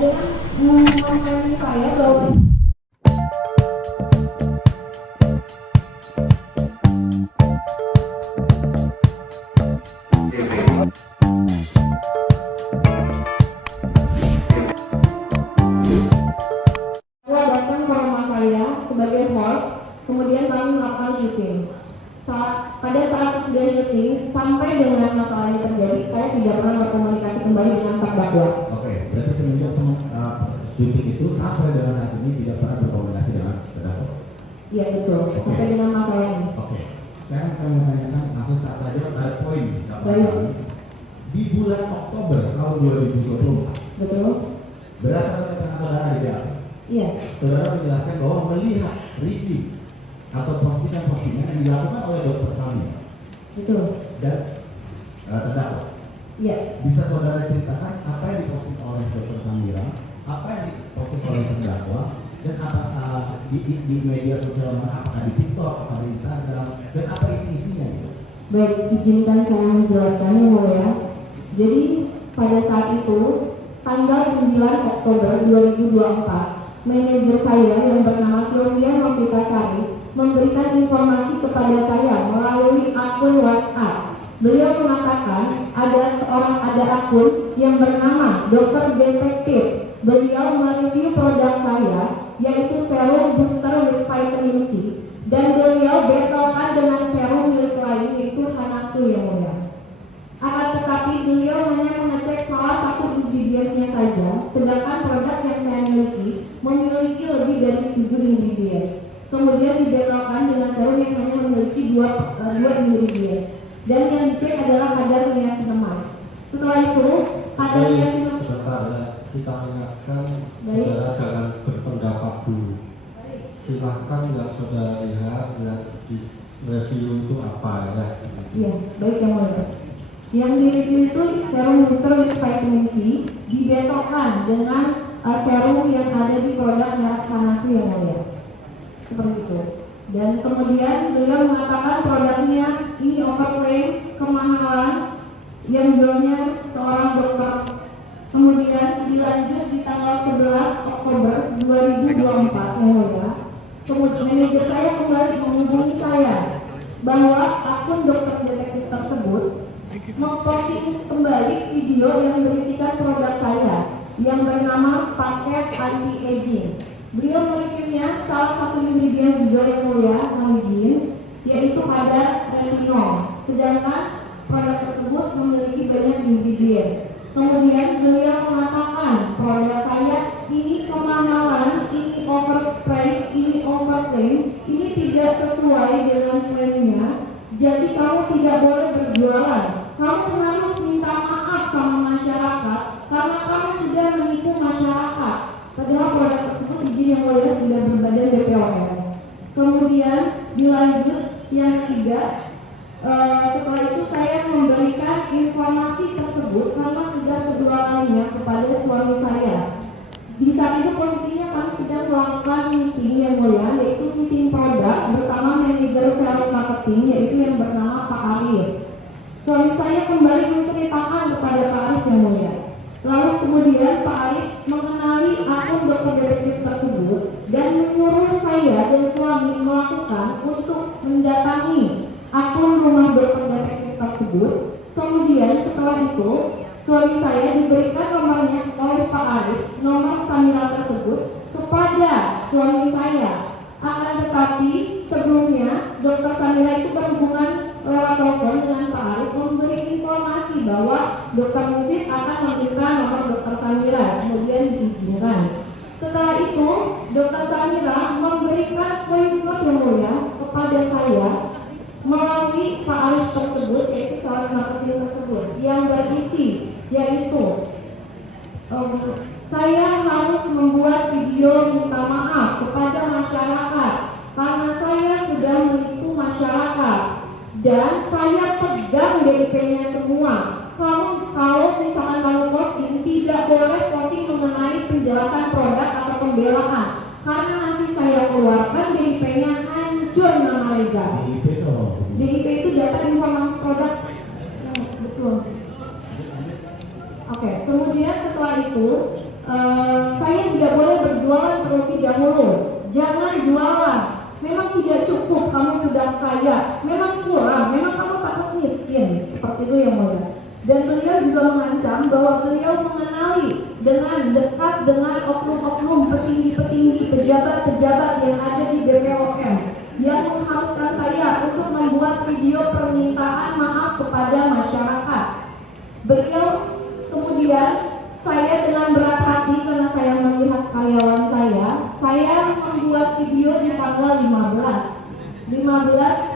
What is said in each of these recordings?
dengan mengklaim saya bahwa datang ke rumah saya sebagai host, kemudian kami melakukan syuting. Pada saat sudah syuting, sampai dengan masalah ini terjadi, saya tidak pernah berkomunikasi kembali dengan terdakwa. Oke, berarti semenjak syuting itu sampai dengan saat ini tidak pernah berkomunikasi dengan terdakwa? Iya betul, sampai dengan masalah ini. Oke, sekarang saya mau tanyakan langsung saja pada poin. Baik. Di bulan Oktober tahun 2020, Betul? berdasarkan keterangan saudara di BAP, Iya. saudara menjelaskan bahwa melihat review atau postingan-postingan yang dilakukan oleh Dr. Sami Betul. dan terdakwa. Iya. Bisa saudara ceritakan apa yang diposting oleh Dr. Samira, apa yang diposting oleh terdakwa, dan apa di media sosial mana, apakah di TikTok, apakah di Instagram, dan apa isi-isinya gitu. Baik, izinkan saya menjelaskan yang mulia. Jadi pada saat itu tanggal 9 Oktober 2024, manajer saya yang bernama Sylvia Novitasari memberikan informasi kepada saya melalui akun WhatsApp. Beliau mengatakan ada akun yang bernama Dokter Detektif. Beliau mereview produk saya, yaitu serum booster with vitamin C, dan beliau betulkan dengan serum milik lain, yaitu Hanasu yang mulia. Akan tetapi beliau hanya mengecek salah satu ingredientsnya saja, sedangkan produk yang saya memiliki lebih dari 7 ingredients. Kemudian dibetulkan dengan serum yang hanya memiliki dua ingredients, dan yang dicek adalah kadar niacinamide. Setelah itu kadar niacinamide. Sebentar ya, kita ingatkan saudara jangan berpendapat dulu. Silahkan yang saudara lihat di review itu apa ya. Iya, baik yang mulia. Yang di review itu serum booster with vitamin C dibetulkan dengan serum yang ada di produk merek Hanasu yang mulia. Seperti itu. Dan kemudian beliau mengatakan produknya ini overclaim, kemahalan, yang jualnya seorang dokter. Kemudian dilanjut di tanggal 11 Oktober 2024 yang mulia. Kemudian manajer saya kembali menghubungi saya bahwa akun dokter detektif tersebut memposting kembali video yang berisikan produk saya yang bernama paket anti-aging. Beliau mereviewnya salah satu ingredient juga yang mulia, namijin, yaitu ada retinol. Sedangkan produk tersebut memiliki banyak ingredients. Kemudian beliau mengatakan produk saya ini kemahalan, ini overpriced, ini overclaim, ini tidak sesuai dengan klaimnya. Jadi kamu tidak boleh berjualan. Kamu harus minta maaf sama masyarakat karena kamu sudah menipu masyarakat. Padahal produk tersebut izin yang mulia sudah berbadan BPOM. Kemudian dilanjut yang ketiga, setelah itu saya memberikan informasi tersebut karena sudah kedua kalinya kepada suami saya. Di saat itu posisinya kami sedang melakukan meeting yang mulia, yaitu meeting produk bersama manajer sales marketing, yaitu yang bernama Pak Arif. Suami saya kembali menceritakan kepada Pak Arif yang mulia. Lalu kemudian Pak Arif mengenali akun dokter detektif tersebut dan menyuruh saya dan suami melakukan untuk mendatangi akun rumah dokter detektif tersebut. Kemudian setelah itu suami saya diberikan nomornya oleh Pak Arif, nomor Samira tersebut kepada suami saya. Akan tetapi sebelumnya dokter Samira itu berhubungan lewat telepon dengan Pak Arif memberi informasi bahwa dokter Musib akan meminta nomor dokter Samira, kemudian diizinkan. Setelah itu dokter Samira memberikan voice note yang mulia kepada saya melalui Pak Arif tersebut, yaitu sales marketing tersebut, yang berisi yaitu saya harus membuat video minta maaf kepada masyarakat karena saya sudah menipu masyarakat dan saya pegang DP-nya semua. Kalau misalkan kamu posting, tidak boleh posting mengenai penjelasan produk atau pembelaan karena nanti saya keluarkan DP-nya hancur nama Reza. DIP itu data informasi produk yang betul. Oke, kemudian setelah itu tidak boleh berjualan terlebih dahulu. Jangan jualan. Memang tidak cukup, kamu sudah kaya. Memang kurang, memang kamu takut miskin. Seperti itu yang mulia. Dan beliau juga mengancam bahwa beliau mengenali dengan dekat dengan oknum-oknum petinggi-petinggi, pejabat-pejabat yang ada di BPOM yang mengharuskan saya untuk membuat video permintaan maaf kepada masyarakat. Beliau kemudian, saya dengan berat hati karena saya melihat karyawan saya membuat video di tanggal 15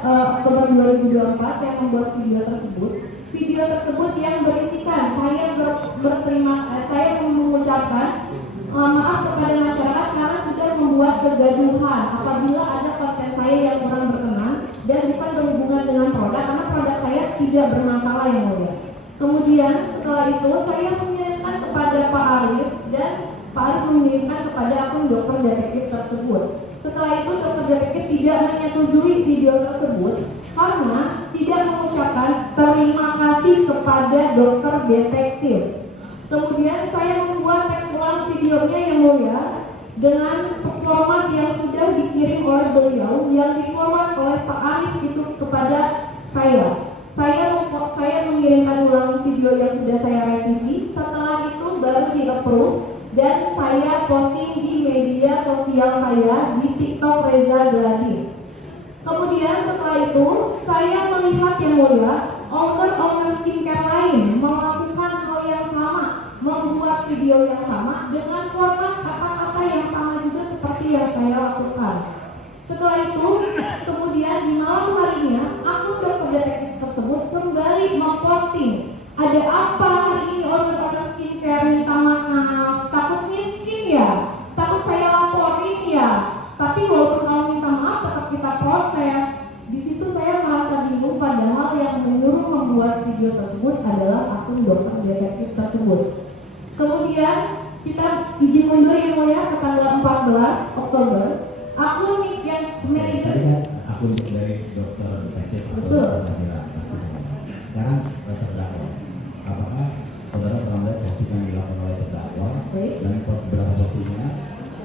Oktober 2024. Saya membuat video tersebut. Video tersebut yang berisikan saya mengucapkan maaf kepada masyarakat karena sudah membuat kegaduhan apabila ada konten saya yang kurang berkenan dan bukan berhubungan dengan produk, karena produk saya tidak bermasalah yang mulia. Kemudian setelah itu saya mengirimkan kepada Pak Arif dan Pak Arif mengirimkan kepada akun dokter detektif tersebut. Setelah itu dokter detektif tidak menyetujui video tersebut karena tidak mengucapkan terima kasih kepada dokter detektif. Kemudian saya membuat teks ulang videonya yang mulia dengan format yang sudah dikirim oleh beliau, yang diformat oleh Pak Arif itu kepada saya. Saya mengirimkan ulang video yang sudah saya revisi. Setelah itu baru di-approve dan saya posting di media sosial saya di TikTok Reza Gladys. Kemudian setelah itu saya melihat yang mulia owner skincare lain melakukan hal yang sama, membuat video yang sama dengan format kata-kata yang sama juga seperti yang saya lakukan. Setelah itu, kemudian di malam harinya, akun dokter detektif tersebut kembali memposting, ada apa hari ini owner skincare minta maaf, takut miskin ya, takut saya laporin ya, tapi walaupun kamu minta maaf tetap kita proses. Di situ saya merasa bingung, padahal yang menyuruh membuat video tersebut adalah akun dokter detektif tersebut. Kemudian kita izin mundur yang mulia ke tanggal 14 Oktober. Akun yang manajer akun dari dokter detektif. Betul. Sekarang terdakwa. Apakah saudara pernah melihat postingan yang dilakukan oleh terdakwa dan berapa postingannya,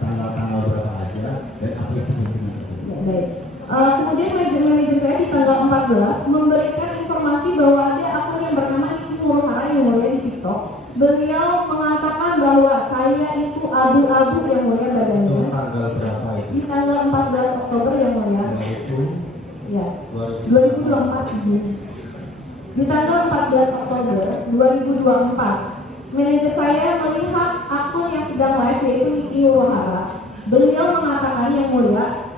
tanggal-tanggal berapa aja, dan apa isi postingan tersebut? Ya, baik. Kemudian manajer saya di tanggal 14 memberikan informasi bahwa ada akun yang bernama Niki Murhara yang mulia di TikTok. Beliau mengatakan bahwa saya itu abu-abu yang mulia badannya. Itu tanggal berapa itu? Di tanggal 14 Oktober yang mulia. Itu Ya, 2024 ini. Di tanggal 14 Oktober 2024, manajer saya melihat akun yang sedang live yaitu Niki Murhara. Beliau mengatakan yang mulia,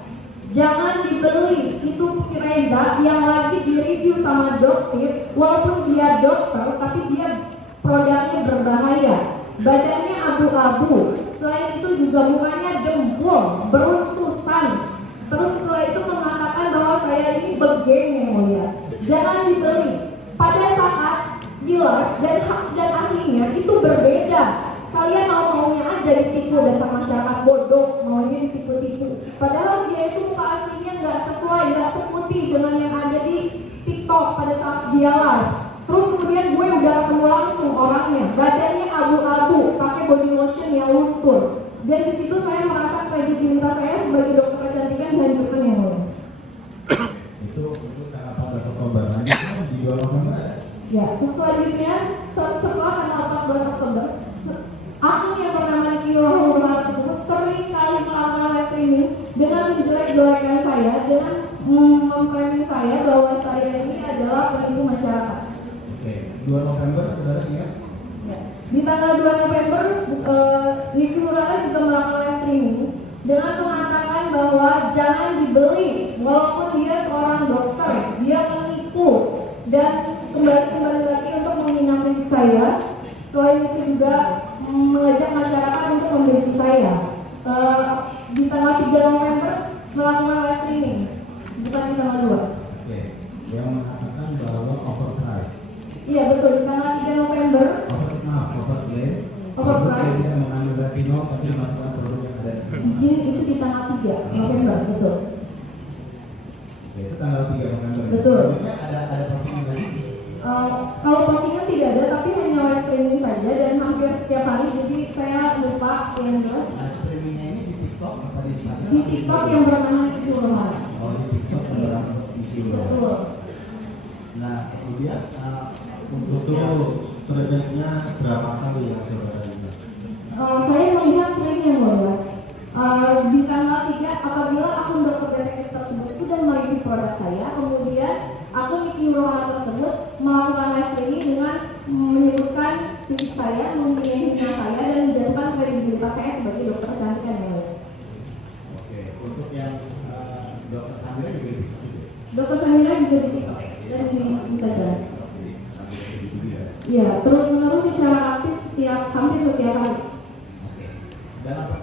jangan dibeli, itu si Reza yang lagi direview sama dokter, walaupun dia dokter tapi dia produknya berbahaya, badannya abu-abu, selain itu juga mukanya dempul, beruntusan. Terus setelah itu mengatakan bahwa saya ini begeng yang mulia, jangan dibeli. Pada saat di live dan aslinya itu berbeda. Kalian mau-maunya aja ditipu dasar masyarakat bodoh, maunya ditipu-tipu. Padahal dia itu muka aslinya nggak sesuai, nggak seputih dengan yang ada di TikTok pada saat dia live. Terus kemudian gue udah ketemu langsung orangnya, badannya abu-abu, pakai body lotion yang luntur. Dan di situ saya merasa kredibilitas saya sebagai dokter kecantikan dihancurkan yang mulia. Itu tanggal 14 Oktober. Nanti di 2 November. Ya, selanjutnya setelah tanggal 14 Oktober, akun yang bernama Niki Murhara tersebut sering kali melakukan live streaming dengan menjelek-jelekan saya, dengan memframing saya bahwa saya ini adalah penipu masyarakat. Oke, 2 November saudara ingat? Ya. Di tanggal 2 November, Niki Murhara juga melakukan live streaming dengan mengatakan bahwa jangan dibeli, walaupun dia seorang dokter, dia menipu dan kembali lagi untuk menghina fisik saya. Selain itu juga mengajak masyarakat untuk membenci saya. Di tanggal 3 November melakukan live streaming, bukan di tanggal 2. Oke, yang mengatakan bahwa overprice. Iya betul, di tanggal 3 November. Overclaim. Overprice. Dia mengambil retinol tapi dimasukkan produk yang ada. Izin itu di tanggal 3 November, betul. Oke, itu tanggal 3 November. Betul. Sebenarnya ada postingan lagi. Kalau postingan tidak ada, tapi hanya live streaming saja dan hampir setiap hari. Jadi saya lupa yang jelas. Live streamingnya ini di TikTok apa di Instagram? Di TikTok yang bernama itu Rohana. Oh, di TikTok yang bernama itu. Betul. Nah, kemudian untuk Itu terjadinya berapa kali ya saudara lihat? Saya melihat sering yang mulia. Di tanggal 3 apabila akun dokter detektif tersebut sudah mereview produk saya, kemudian akun Niki Rohana tersebut melakukan live streaming dengan menyebutkan fisik saya, mempunyai saya dan menjatuhkan kredibilitas saya sebagai dokter kecantikan yang mulia. Oke, untuk yang dokter Samira juga di TikTok. Dokter Samira juga di TikTok dan di Instagram. Iya, terus menerus secara aktif hampir setiap hari. Oke. Dan apa